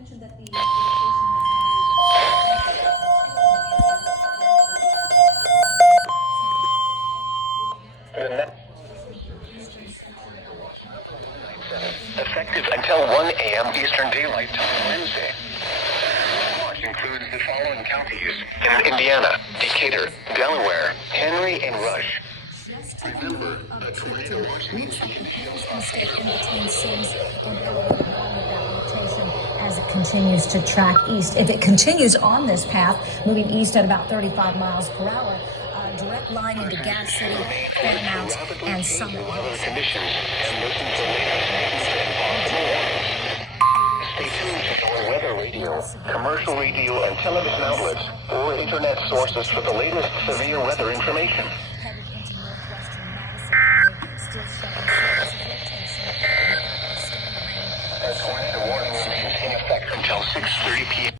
mentioned that the location Effective until 1 a.m. Eastern Daylight Time Wednesday. Watch includes the following counties in Indiana: Decatur, Delaware, Henry, and Rush. Remember, a tornado watch means conditions are stay in between Sims and Elwood along with that rotation as it continues to track east. If it continues on this path, moving east at about 35 miles per hour, direct line into Gas City, Fairmount, and Summit. Weather conditions and listen to latest news and possible. Stay tuned to our weather radio, commercial radio, and television outlets, or internet sources for the latest severe weather information. Headed into northwestern Madison County, still showing signs of rotation. A tornado warning remains in effect until 6:30 p.m.